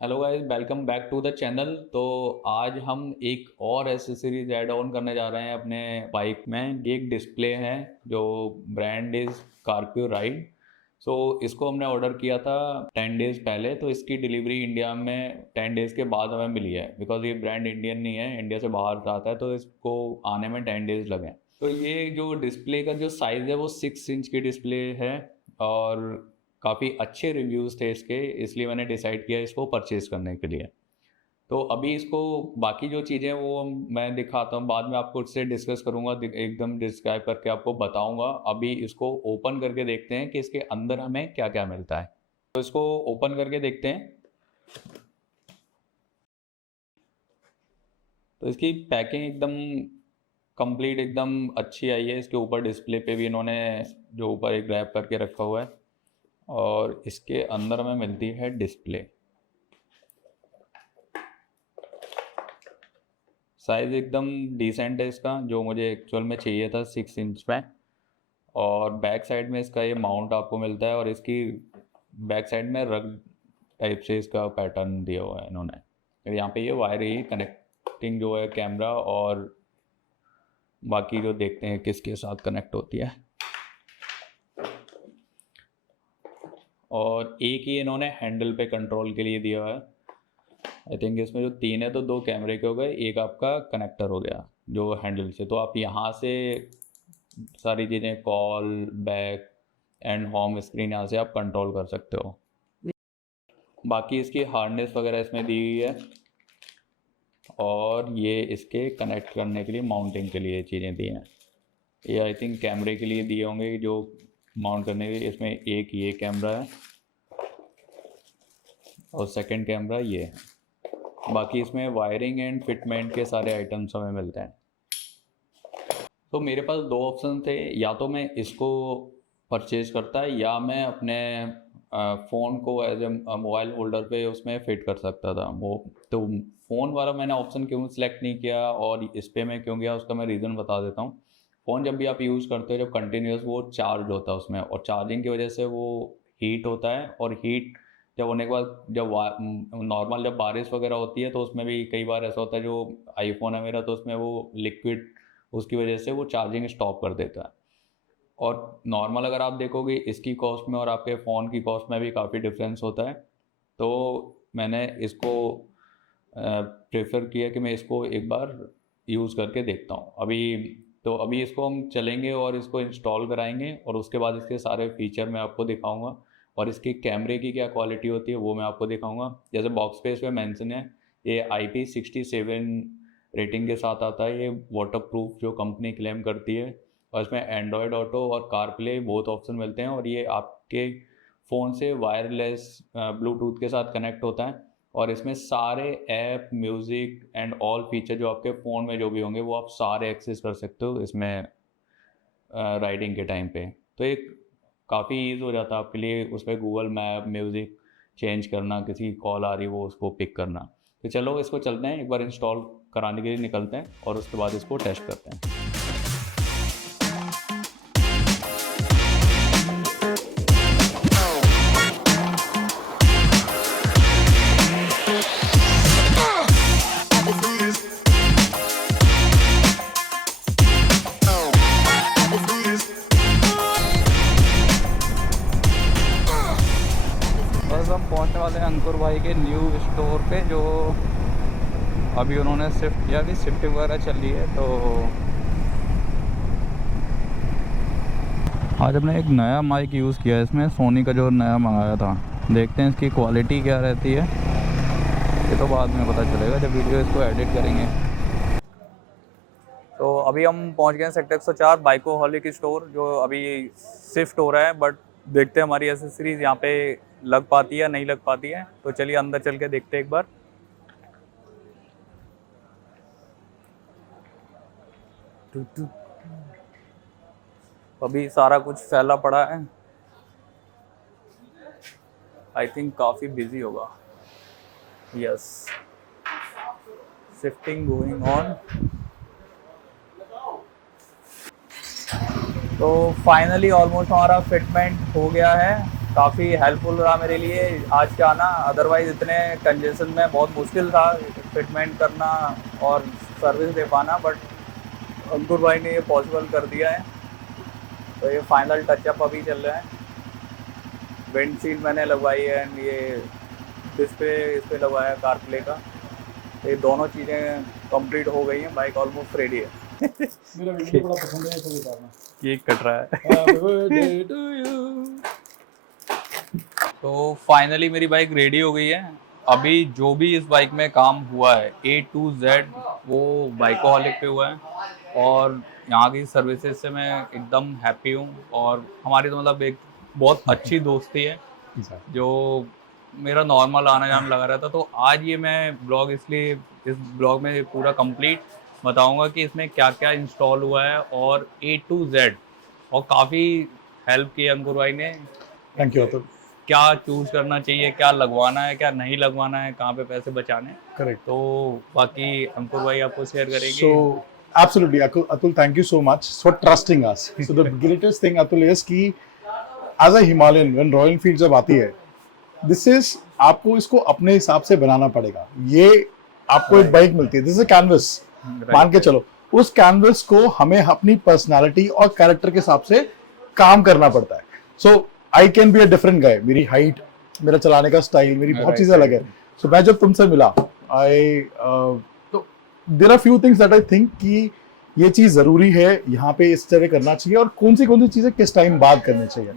Hello guys, welcome back to the channel. तो आज हम एक और एसेसरीज ऐड ऑन करने जा रहे हैं अपने बाइक में। ये एक डिस्प्ले है जो ब्रांड इज़ स्कॉर्पियो राइड। सो इसको हमने ऑर्डर किया था 10 डेज़ पहले। तो इसकी डिलीवरी इंडिया में 10 डेज़ के बाद हमें मिली है, बिकॉज ये ब्रांड इंडियन नहीं है, इंडिया से बाहर से आता है, तो इसको आने में 10 डेज़ लगे। तो ये जो डिस्प्ले का जो साइज़ है वो 6 इंच की डिस्प्ले है और काफ़ी अच्छे रिव्यूज़ थे इसके, इसलिए मैंने डिसाइड किया इसको परचेज़ करने के लिए। तो अभी इसको बाकी जो चीज़ें हैं वो मैं दिखाता हूँ, बाद में आपको उससे डिस्कस करूँगा, एकदम डिस्क्राइब करके आपको बताऊँगा। अभी इसको ओपन करके देखते हैं कि इसके अंदर हमें क्या-क्या मिलता है। तो इसको ओपन करके देखते हैं। तो इसकी पैकिंग एकदम कंप्लीट, एकदम अच्छी आई है। इसके ऊपर डिस्प्ले पे भी इन्होंने जो ऊपर एक रैप करके रखा हुआ है और इसके अंदर हमें मिलती है डिस्प्ले। साइज़ एकदम डिसेंट है इसका, जो मुझे एक्चुअल में चाहिए था 6 इंच में। और बैक साइड में इसका ये माउंट आपको मिलता है और इसकी बैक साइड में रग टाइप से इसका पैटर्न दिया हुआ है इन्होंने। और यहाँ पे ये वायर ही कनेक्टिंग जो है कैमरा और बाकी जो देखते हैं किसके साथ कनेक्ट होती है। और एक ही इन्होंने हैंडल पे कंट्रोल के लिए दिया हुआ है। आई थिंक इसमें जो 3 है तो 2 कैमरे के हो गए, एक आपका कनेक्टर हो गया जो हैंडल से। तो आप यहाँ से सारी चीज़ें, call, back and home screen, यहाँ से आप कंट्रोल कर सकते हो। बाकी इसकी हार्नेस वगैरह इसमें दी हुई है और ये इसके कनेक्ट करने के लिए, माउंटिंग के लिए चीज़ें दी हैं। ये आई थिंक कैमरे के लिए दिए होंगे जो माउंट करने के लिए। इसमें एक ये कैमरा है और सेकंड कैमरा ये है। बाकी इसमें वायरिंग एंड फिटमेंट के सारे आइटम्स हमें मिलते हैं। तो मेरे पास 2 ऑप्शन थे, या तो मैं इसको परचेज़ करता या मैं अपने फ़ोन को एज ए मोबाइल होल्डर पे उसमें फ़िट कर सकता था वो। तो फ़ोन वाला मैंने ऑप्शन क्यों सिलेक्ट नहीं किया और इस पे मैं क्यों गया, उसका मैं रीज़न बता देता हूँ। फ़ोन जब भी आप यूज़ करते हो, जब कंटिन्यूस वो चार्ज होता है उसमें, और चार्जिंग की वजह से वो हीट होता है। और हीट जब होने के बाद, जब नॉर्मल जब बारिश वगैरह होती है तो उसमें भी कई बार ऐसा होता है, जो आईफ़ोन है मेरा, तो उसमें वो लिक्विड, उसकी वजह से वो चार्जिंग स्टॉप कर देता है। और नॉर्मल अगर आप देखोगे इसकी कॉस्ट में और आपके फ़ोन की कॉस्ट में भी काफ़ी डिफरेंस होता है। तो मैंने इसको प्रेफर किया कि मैं इसको एक बार यूज़ करके देखता हूँ। अभी इसको हम चलेंगे और इसको इंस्टॉल कराएंगे और उसके बाद इसके सारे फीचर मैं आपको दिखाऊंगा और इसके कैमरे की क्या क्वालिटी होती है वो मैं आपको दिखाऊंगा। जैसे बॉक्स पे इस पर मैंसन है, ये IP67 रेटिंग के साथ आता है। ये वाटरप्रूफ जो कंपनी क्लेम करती है। और इसमें एंड्रॉयड ऑटो और कारप्ले बोथ ऑप्शन मिलते हैं और ये आपके फ़ोन से वायरलेस ब्लूटूथ के साथ कनेक्ट होता है। और इसमें सारे app, music and all feature जो आपके फ़ोन में जो भी होंगे वो आप सारे एक्सेस कर सकते हो इसमें राइडिंग के टाइम पे। तो एक काफ़ी ईज़ हो जाता है आपके लिए उस पर गूगल मैप, म्यूज़िक चेंज करना, किसी की कॉल आ रही है वो उसको पिक करना। तो चलो इसको चलते हैं, एक बार इंस्टॉल कराने के लिए निकलते हैं और उसके बाद इसको टेस्ट करते हैं। बस हम पहुंचने वाले हैं अंकुर भाई के न्यू स्टोर पे, जो अभी उन्होंने शिफ्ट किया, अभी शिफ्टिंग वगैरह चल रही है। तो आज हमने एक नया माइक यूज़ किया है इसमें, सोनी का जो नया मंगाया था। देखते हैं इसकी क्वालिटी क्या रहती है, ये तो बाद में पता चलेगा जब वीडियो इसको एडिट करेंगे। तो अभी हम पहुंच गए हैं सेक्टर 104 बाइकोहॉलिक स्टोर, जो अभी शिफ्ट हो रहा है। बट देखते हैं हमारी एसेसरीज यहाँ पे लग पाती है नहीं लग पाती है। तो चलिए अंदर चल के देखते हैं एक बार। अभी सारा कुछ फैला पड़ा है, आई थिंक काफ़ी बिजी होगा। Yes, shifting going on. तो फाइनली ऑलमोस्ट हमारा फिटमेंट हो गया है काफ़ी हेल्पफुल रहा मेरे लिए आज का आना। अदरवाइज़ इतने कंजेशन में बहुत मुश्किल था फिटमेंट करना और सर्विस दे पाना, बट अंकुर भाई ने ये पॉसिबल कर दिया है। तो ये फाइनल टचअप अभी चल रहा है। विंडशील्ड मैंने लगवाई है एंड ये डिस्प्ले इस पर लगवाया कार प्ले का। ये दोनों चीज़ें कंप्लीट हो गई हैं, बाइक ऑलमोस्ट रेडी है। मेरा वीडियो बड़ा पसंद है तो उतारना। केक कट रहा है। Happy birthday to you. तो फाइनली मेरी बाइक रेडी हो गई है। अभी जो भी इस बाइक में काम हुआ है A to Z वो बाइकोहॉलिक पे हुआ है, और यहाँ की सर्विसेज से मैं एकदम हैप्पी हूँ। और हमारी तो मतलब एक बहुत अच्छी दोस्ती है जो मेरा नॉर्मल आना जाना लगा रहता। तो आज ये मैं ब्लॉग इसलिए इस ब्लॉग में पूरा कंप्लीट बताऊंगा कि इसमें क्या क्या इंस्टॉल हुआ है और A to Z, और काफ़ी हेल्प की अंकुर भाई ने। Thank you Atul. क्या चूज करना चाहिए, क्या लगवाना है, क्या नहीं लगवाना है, कहाँ पे पैसे बचाने। करेक्ट। तो बाकी अंकुर भाई आपको शेयर करेंगे। So, absolutely, Atul, thank you so much for trusting us. So the greatest thing, Atul, is कि as a Himalayan, when Royal Enfield जब आती है, this is आपको इसको अपने हिसाब से बनाना पड़ेगा। ये आपको एक बाइक मिलती है, this is a canvas, मान के चलो। उस कैनवस को हमें अपनी पर्सनालिटी और कैरेक्टर के हिसाब से काम करना पड़ता है। So I can be a different guy, मेरी हाइट, मेरा चलाने का स्टाइल, मेरी बहुत चीजें अलग है। सो मैं जब तुमसे मिला तो there are few things that I think कि ये चीज जरूरी है, यहाँ पे इस तरह करना चाहिए, और कौन सी चीजें किस टाइम बाद करनी चाहिए।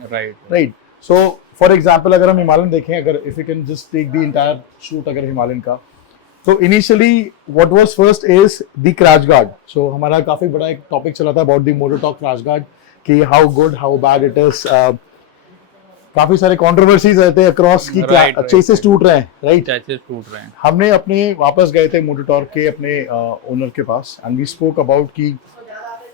राइट। सो फॉर एग्जाम्पल अगर हम हिमालयन देखें, अगर if you can just take the entire shoot अगर हिमालयन का, तो initially what was first is the crash guard. So हमारा काफी बड़ा एक टॉपिक चला था about the motor torque crash guard कि how good how bad it is. काफी सारे कंट्रोवर्सीज रहते हैं अक्रॉस की चेसेस टूट रहे हैं। राइट, चेसेस टूट रहे हैं। हमने अपने वापस गए थे मोटर टॉर्क के अपने ओनर के पास एंड वी स्पोक अबाउट कि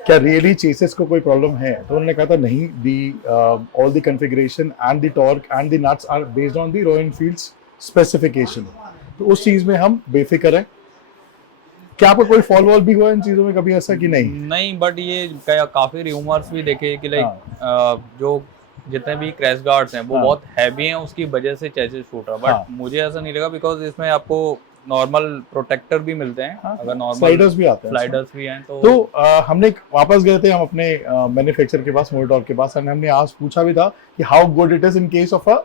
क्या रियली चेसेस को कोई प्रॉब्लम है। तो उन्होंने कहा था नहीं, the all the configuration and the torque and the nuts are based on the Royal Enfield's specification. तो उस चीज में हम बेफिक्र हैं। क्या आपको कोई फॉल वॉल भी हुआ इन चीजों में कभी ऐसा कि नहीं? बट ये काफी रूमर्स भी देखे कि लाइक जो जितने भी क्रैश गार्ड्स हैं वो बहुत हैवी हैं, उसकी वजह से चेसिस टूट रहा। बट मुझे ऐसा नहीं लगा, बिकॉज इसमें आपको नॉर्मल प्रोटेक्टर भी मिलते हैं। अगर नॉर्मल स्लाइडर्स भी आते हैं, स्लाइडर्स भी हैं। तो हमने वापस गए थे हम अपने मैन्युफैक्चरर के पास, मोटर के पास, एंड हमने आज पूछा भी था कि how good it is in case of a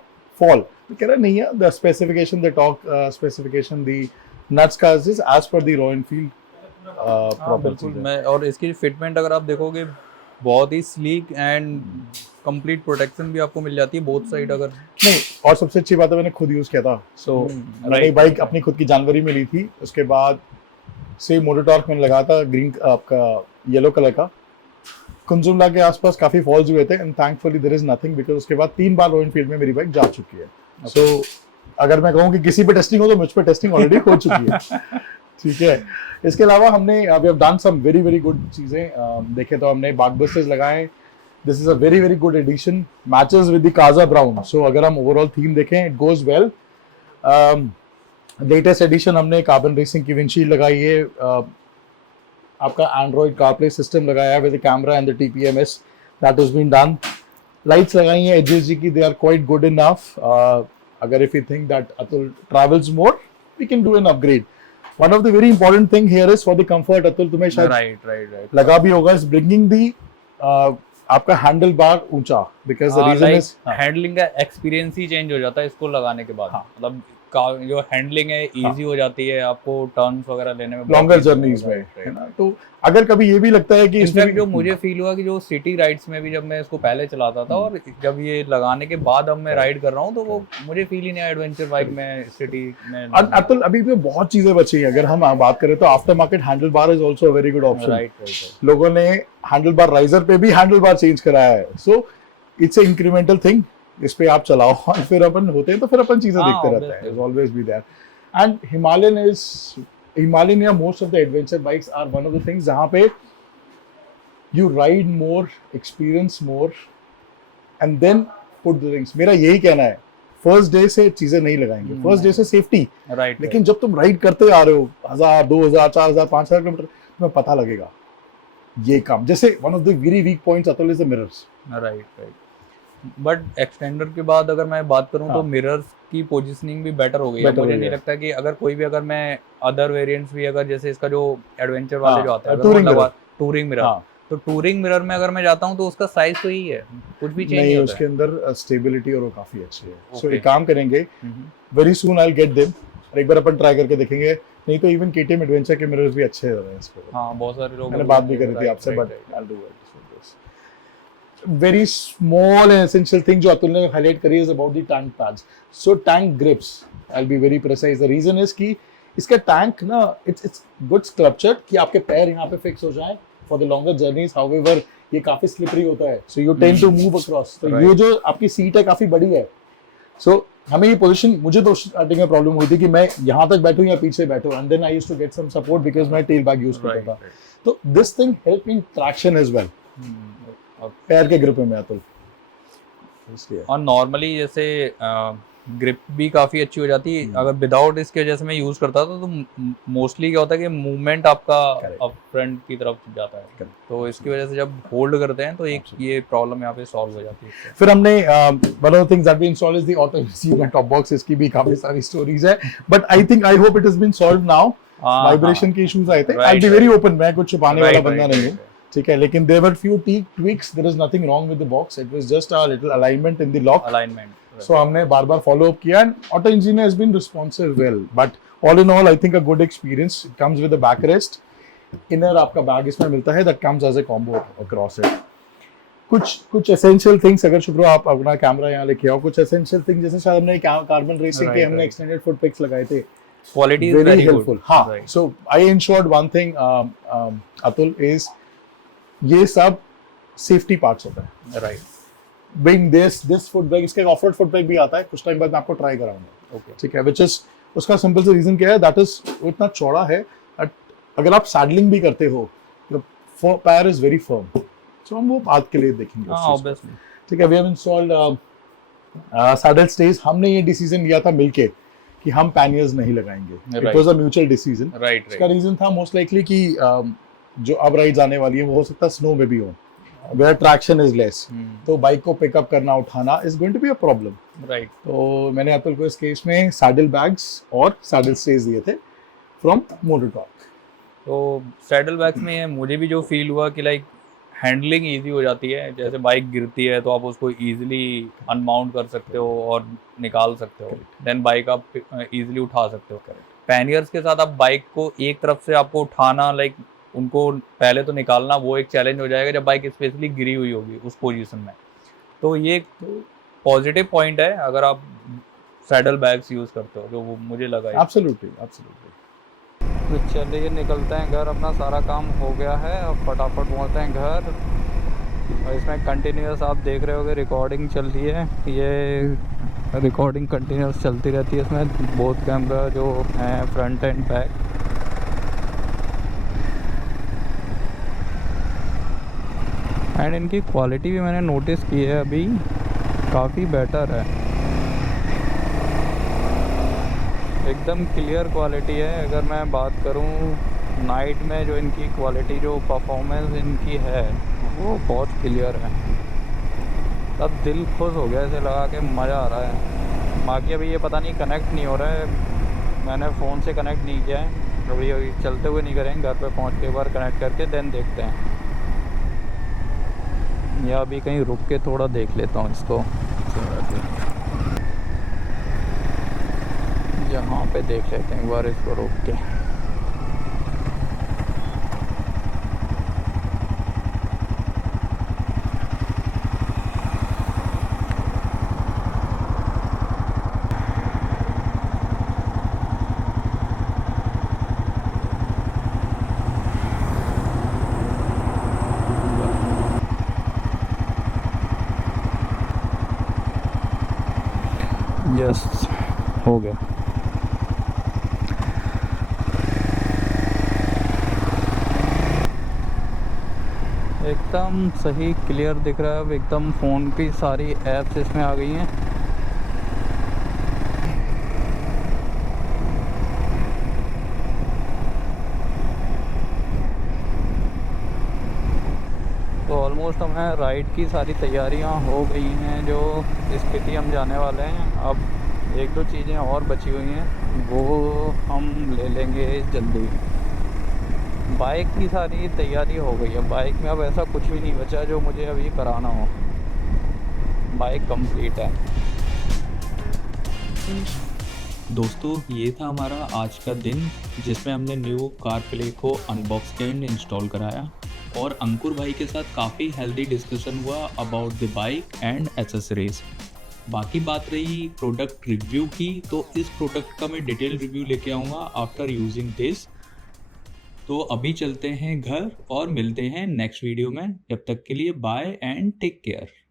fall. तो कह रहा नहीं है, the specification, the torque specification, the nuts का is as per the Royal Enfield proper. मैं और इसकी फिटमेंट अगर आप देखोगे बहुत ही स्लीक एंड कंप्लीट प्रोटेक्शन भी आपको मिल जाती है बोथ साइड। अगर नहीं, और सबसे अच्छी बात है मैंने खुद यूज किया था। सो मैंने बाइक अपनी खुद की जनवरी में ली थी, उसके बाद से मोटर टॉर्क मैंने लगाया था ग्रीन आपका येलो कलर का। कुंजुमला के आसपास काफी फॉल्स हुए थे and thankfully there is nothing, because उसके बाद 3 बार रॉयल एनफील्ड में मेरी बाइक जा चुकी है। सो अगर मैं कहूँ कि किसी पे टेस्टिंग हो तो मुझ पे टेस्टिंग ऑलरेडी हो चुकी है। ठीक है। इसके अलावा हमने we have done some very very good चीजें। देखे तो हमने बागबस्टर्स लगाए। This is a very very good addition, matches with the Kaza brown. So अगर हम ओवरऑल थीम देखें, it goes well. Latest addition हमने कार्बन रेसिंग की विंडशील्ड लगाई है। आपका एंड्रॉइड कारप्ले सिस्टम लगाया है with the camera and the TPMS, that has been done. Lights लगाई हैं एचएसजी की, they are quite good enough. अगर if you think that Atul travels more, we can do an upgrade. One of the very important thing here is for the comfort, Atul तुम्हें शायद लगा भी होगा, is bringing the आपका handle bar ऊंचा, because the reason is handling का experience ही change हो जाता है इसको लगाने के बाद। मतलब जो हैंडलिंग है इजी हो जाती है, आपको टर्न्स वगैरह लेने में लॉन्गर जर्नीज में, है ना। तो अगर कभी ये भी लगता है कि इसमें जो मुझे फील हुआ कि जो सिटी राइड्स में भी जब मैं इसको पहले चलाता था और जब ये लगाने के बाद अब मैं राइड कर रहा हूँ, तो वो मुझे फील ही नहीं आया एडवेंचर बाइक में सिटी में। अतुल अभी भी बहुत चीजें बची हैं। अगर हम बात करें तो after market handle bar is also very good option. लोगों ने हैंडल बार राइजर पे भी हैंडल बार चेंज कराया है। So it's a incremental thing. इस पे आप चलाओ और फिर अपन होते हैं तो फिर अपन चीजें देखते रहते हैं। Always be there. And Himalayan या most of the adventure bikes are one of the things जहां पे you ride more, experience more and then put the things. मेरा यही कहना है, फर्स्ट डे से चीजें नहीं लगाएंगे, फर्स्ट डे से सेफ्टी। लेकिन जब तुम राइड करते आ रहे हो 1000, 2000, 4000, 5000 किलोमीटर, तुम्हें पता लगेगा ये काम। जैसे one of the very weak points Atul is the mirrors. But extender के बाद अगर मैं बात करूं तो हाँ। मिरर्स की पोजीशनिंग भी बेटर हो गई है। Better हो मुझे गई नहीं है। लगता कि अगर कोई भी, अगर मैं अदर वेरिएंट्स भी, अगर जैसे इसका जो एडवेंचर वाले जो आते हैं, हाँ, अगर वो touring लगा mirror। टूरिंग मिरर, हाँ, तो टूरिंग मिरर में अगर मैं जाता हूं तो उसका साइज तो यही है, कुछ भी चेंज नहीं नहीं होता उसके है। अंदर स्टेबिलिटी और वो काफी अच्छी है। सो Okay. एक काम करेंगे, very soon I get them, एक बार अपन ट्राई करके देखेंगे। नहीं तो इवन केटीएम एडवेंचर के मिरर्स भी अच्छे हो रहे हैं इस पे। हाँ, बहुत सारे लोग मैंने अभी बात भी हमें- करी थी right, आपसे, right, but right. I will do it. Very small and essential thing जो अतुल ने हाईलाइट करी is about the tank pads. So tank grips, I will be very precise. The reason is कि इसका टैंक ना it's good sculptured कि आपके पैर यहाँ पे फिक्स हो जाए for the longer journeys. However ये काफी स्लिपरी होता है, so you tend to move across. तो ये Right. जो आपकी सीट है काफी बड़ी है। सो हमें ये पोजीशन, मुझे तो स्टार्टिंग में प्रॉब्लम हुई थी कि मैं यहाँ तक बैठूं या पीछे बैठूं, and then I used to get some support because मैं टेल बैग यूज करता Right, था। right. तो this thing help in traction as well, और पैर के ग्रिप में अतुल, इसलिए। और नॉर्मली जैसे ग्रिप भी काफ़ी अच्छी हो जाती है अगर विदाउट इसके, जैसे मैं यूज़ करता था तो मोस्टली क्या होता है कि मूवमेंट आपका Correct. अप फ्रंट की तरफ जाता है। Correct. तो इसकी वजह से जब होल्ड करते हैं तो एक Absolutely. ये प्रॉब्लम यहाँ पे सॉल्व हो जाती है इससे। फिर हमने one of the things that we install is the auto receiver top box. इसकी भी काफी सारी स्टोरीज है, but I think I hope it has been solved now. Vibration के इश्यूज आए थे, आई बी वेरी ओपन, मैं कुछ छुपाने वाला बंदा नहीं हूँ, ठीक है। लेकिन there were few tweaks, there is nothing wrong with the box, it was just a little alignment in the lock. Alignment. So हमने बार बार फॉलो अप किया and auto engineer has been responsive well, but all in all I think a good experience. It comes with a back rest, inner आपका bag इसमें मिलता है, that comes as a combo across it. कुछ essential things, अगर शुक्र आप अपना camera यहाँ लेके आओ, कुछ एसेंशियल थिंग जैसे शायद हमने कार्बन रेसिंग के Right, हमने right. एक्सटेंडेड फुट पिक्स लगाए थे, quality is very very helpful. Good. हाँ, so I ensured one thing, Atul, is ये सब सेफ्टी पार्ट्स होता है। Right. Being this foot bag, इसका ऑफ रोड फुट बैग भी आता है, कुछ टाइम बाद मैं आपको ट्राई कराऊंगा, ओके। ठीक है। विच इज, उसका सिंपल सा रीजन क्या है, दैट इज वो इतना चौड़ा है, अगर आप सैडलिंग भी करते हो, पैर इज वेरी फर्म। सो हम वो बात के लिए देखेंगे उस हाँ, चीज़ को, ऑब्वियसली। ठीक है। We have installed saddle stage. हमने ये डिसीजन लिया था मिलके कि हम पैनियर्स नहीं लगाएंगे। It Right. Was a mutual decision. Right, इसका रीजन था मोस्ट लाइकली कि जो अब राइड्स आने वाली है वो हो सकता है स्नो में भी हो, वेयर ट्रैक्शन इज लेस, तो बाइक को पिकअप करना उठाना is going to be a problem. Right. तो मैंने अतुल को इस केस में सैडल बैग्स और सैडल स्टेज दिए थे फ्रॉम मोटर टॉक। तो सैडल बैग्स में मुझे भी जो फील हुआ कि लाइक हैंडलिंग इजी हो जाती है। जैसे बाइक गिरती है तो आप उसको इजीली अनमाउंट कर सकते हो और निकाल सकते हो, देन बाइक आप इजीली उठा सकते हो। पैनियर्स के साथ आप बाइक को एक तरफ से आपको उठाना, लाइक उनको पहले तो निकालना, वो एक चैलेंज हो जाएगा जब बाइक स्पेशली गिरी हुई होगी उस पोजीशन में। तो ये एक पॉजिटिव पॉइंट है अगर आप सैडल बैग्स यूज़ करते हो, जो वो मुझे लगा। Absolutely, absolutely. तो चलिए निकलते हैं घर, अपना सारा काम हो गया है, अब फटाफट पहुँचते हैं घर। और इसमें कंटिन्यूस आप देख रहे होगे रिकॉर्डिंग चल रही है, ये रिकॉर्डिंग कंटिन्यूस चलती रहती है इसमें, बोथ कैमरा जो हैं फ्रंट एंड बैक। एंड इनकी क्वालिटी भी मैंने नोटिस की है अभी, काफ़ी बेटर है, एकदम क्लियर क्वालिटी है। अगर मैं बात करूं नाइट में, जो इनकी क्वालिटी, जो परफॉर्मेंस इनकी है वो बहुत क्लियर है। तब दिल खुश हो गया, ऐसे लगा के मज़ा आ रहा है। बाकी अभी ये पता नहीं कनेक्ट नहीं हो रहा है, मैंने फ़ोन से कनेक्ट नहीं किया है अभी, चलते हुए नहीं करेंगे, घर पे पहुंच के एक बार कनेक्ट करके देन देखते हैं, या अभी कहीं रुक के थोड़ा देख लेता हूँ इसको, यहाँ पे देख लेते हैं एक बार इसको रोक के। यस, हो गया। एकदम सही क्लियर दिख रहा है, अब एकदम फ़ोन की सारी ऐप्स इसमें आ गई हैं। तो ऑलमोस्ट हमें राइड की सारी तैयारियां हो गई हैं। जो स्पीति हम जाने वाले हैं, अब एक दो चीज़ें और बची हुई हैं, वो हम ले लेंगे जल्दी। बाइक की सारी तैयारी हो गई है, बाइक में अब ऐसा कुछ भी नहीं बचा जो मुझे अभी कराना हो, बाइक कंप्लीट है। दोस्तों, ये था हमारा आज का दिन जिसमें हमने न्यू कार प्ले को अनबॉक्स एंड इंस्टॉल कराया और अंकुर भाई के साथ काफ़ी हेल्दी डिस्कशन हुआ about the bike and accessories. बाकी बात रही प्रोडक्ट रिव्यू की, तो इस प्रोडक्ट का मैं डिटेल रिव्यू लेके आऊँगा आफ्टर यूजिंग दिस। तो अभी चलते हैं घर और मिलते हैं नेक्स्ट वीडियो में। जब तक के लिए बाय एंड टेक केयर।